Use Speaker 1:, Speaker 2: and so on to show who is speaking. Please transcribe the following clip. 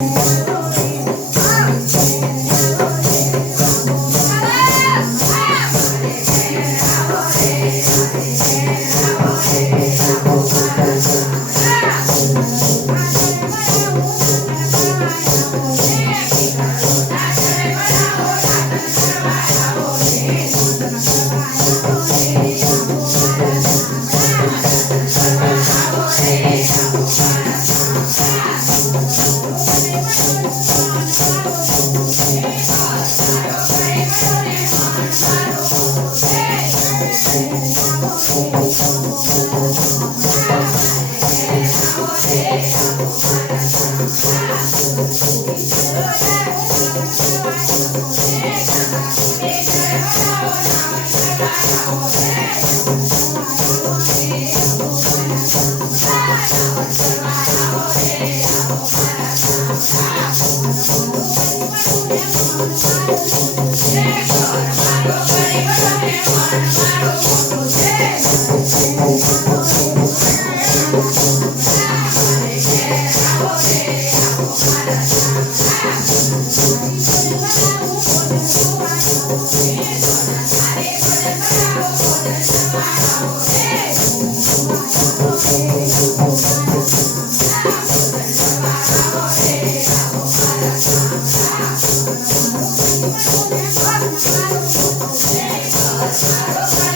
Speaker 1: Música Thank Let's go.